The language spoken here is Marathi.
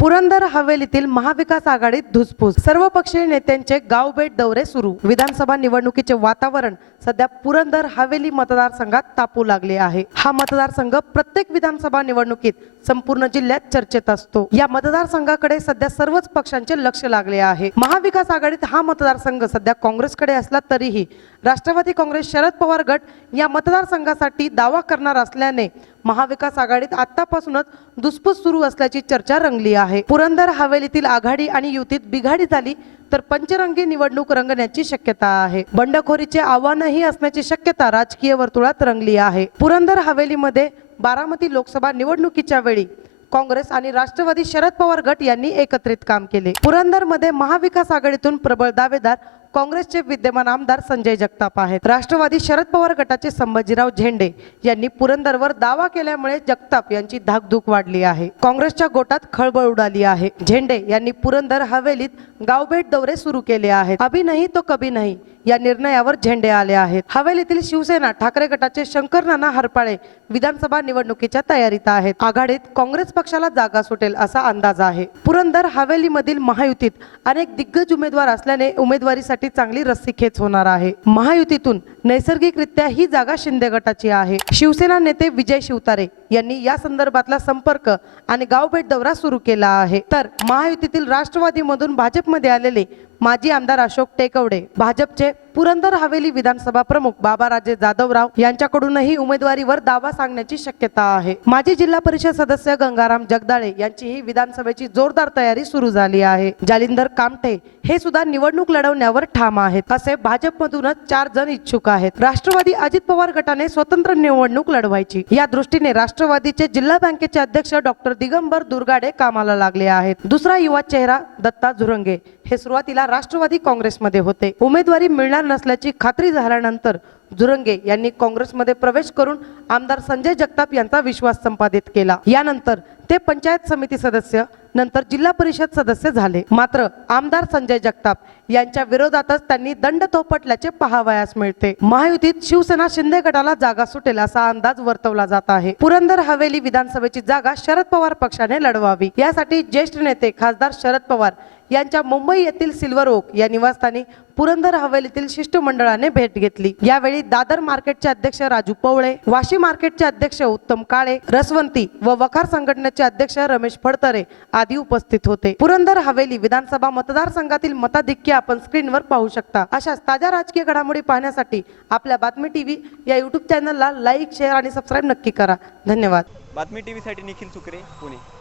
पुरंदर हवेलीतील महाविकास आघाडीत धुसफूस. सर्वपक्षीय नेत्यांचे गावभेट दौरे सुरू. विधानसभा निवडणुकीचे वातावरण सध्या पुरंदर हवेली मतदारसंघात तापू लागले आहे. हा मतदारसंघ प्रत्येक विधानसभा निवडणुकीत संपूर्ण जिल्ह्यात चर्चेत असतो. या मतदारसंघाकडे सध्या सर्वच पक्षांचे लक्ष लागले आहे. महाविकास आघाडीत हा मतदारसंघ सध्या काँग्रेसकडे असला तरीही राष्ट्रवादी काँग्रेस शरद पवार गट या मतदारसंघासाठी दावा करणार असल्याने महाविकास आघाडीत आतापासूनच दुसपूस सुरू असल्याची चर्चा रंगली आहे. पुरंदर हवेलीतील आघाडी आणि युतीत बिघाडी झाली तर पंचरंगी निवडणूक रंगण्याची शक्यता आहे. बंडखोरीचे आव्हानही असण्याची शक्यता राजकीय वर्तुळात रंगली आहे. पुरंदर हवेलीमध्ये बारामती लोकसभा निवडणुकीच्या वेळी काँग्रेस आणि राष्ट्रवादी शरद पवार गट यांनी एकत्रित काम केले. पुरंदरमध्ये महाविकास आघाडीतून प्रबळ दावेदार काँग्रेसचे विद्यमान आमदार संजय जगताप आहेत. राष्ट्रवादी शरद पवार गटाचे संभाजीराव झेंडे यांनी पुरंदरवर दावा केल्यामुळे जगताप यांची धाकधूक वाढली आहे. काँग्रेसच्या गोटात खळबळ उडाली आहे. झेंडे यांनी पुरंदर हवेलीत गावभेट दौरे सुरू केले आहेत. अभि नाही तो कभी नाही या निर्णयावर झेंडे आले आहेत. हवेलीतील शिवसेना ठाकरे गटाचे शंकर नाना हरपाळे विधानसभा निवडणुकीच्या तयारीत आहेत. आघाडीत काँग्रेस पक्षाला जागा सुटेल असा अंदाज आहे. पुरंदर हवेलीमधील महायुतीत अनेक दिग्गज उमेदवार असल्याने उमेदवारीसाठी चांगली रस्सीखेच होणार आहे. महायुतीतून नैसर्गिकरित्या ही जागा शिंदे गटाची आहे. शिवसेना नेते विजय शिवतारे यांनी या संदर्भातला संपर्क आणि गावभेट दौरा सुरू केला आहे. तर महायुतीतील राष्ट्रवादीमधून भाजपमध्ये आलेले माजी आमदार अशोक टेकवडे भाजपचे पुरंदर हवेली विधानसभा प्रमुख बाबाराजे जाधवराव यांच्याकडूनही उमेदवारीवर दावा सांगण्याची शक्यता आहे. माजी जिल्हा परिषद सदस्य गंगाराम जगदाळे यांचीही विधानसभेची जोरदार तयारी सुरू झाली आहे. जालिंदर कामठे हे सुद्धा निवडणूक लढवण्यावर ठाम आहेत. असे भाजपमधूनच चार जण इच्छुक आहेत. राष्ट्रवादी अजित पवार गटाने स्वतंत्र निवडणूक लढवायची. या दृष्टीने राष्ट्रवादीचे जिल्हा बँकेचे अध्यक्ष डॉक्टर दिगंबर दुर्गाडे कामाला लागले आहेत. दुसरा युवा चेहरा दत्ता झुरंगे. हे सुरुवातीला राष्ट्रवादी काँग्रेसमध्ये होते. उमेदवारी मिळणार नसल्याची खात्री झाल्यानंतर जुरंगे यांनी काँग्रेसमध्ये प्रवेश करून आमदार संजय जगताप यांचा विश्वास संपादित केला. यानंतर ते पंचायत समिती सदस्य नंतर जिल्हा परिषद सदस्य झाले. मात्र आमदार संजय जगताप यांच्या विरोधातच त्यांनी दंड थोपटल्याचे पाहावयास मिळते. महायुतीत शिवसेना शिंदे गटाला जागा सुटेल असा अंदाज वर्तवला जात आहे. पुरंदर हवेली विधानसभेची जागा शरद पवार पक्षाने लढवावी. यासाठी ज्येष्ठ नेते खासदार शरद पवार यांच्या मुंबई येथील सिल्वर ओक या निवासस्थानी पुरंदर हवेलीतील शिष्टमंडळाने भेट घेतली. यावेळी दादर मार्केटचे अध्यक्ष राजू पवळे वाशी मार्केटचे अध्यक्ष उत्तम काळे रसवंती व वखार संघटनेचे अध्यक्ष रमेश फडतरे आदी उपस्थित होते. पुरंदर हवेली विधानसभा मतदारसंघातील मताधिक्य आपण स्क्रीनवर पाहू शकता. अशाच ताज्या राजकीय घडामोडी पाहण्यासाठी आपल्या बातमी टीव्ही या युट्यूब चॅनलला लाईक शेअर आणि सबस्क्राईब नक्की करा. धन्यवाद. बातमी टी व्हीसाठी निखिल सुकरे पुणे.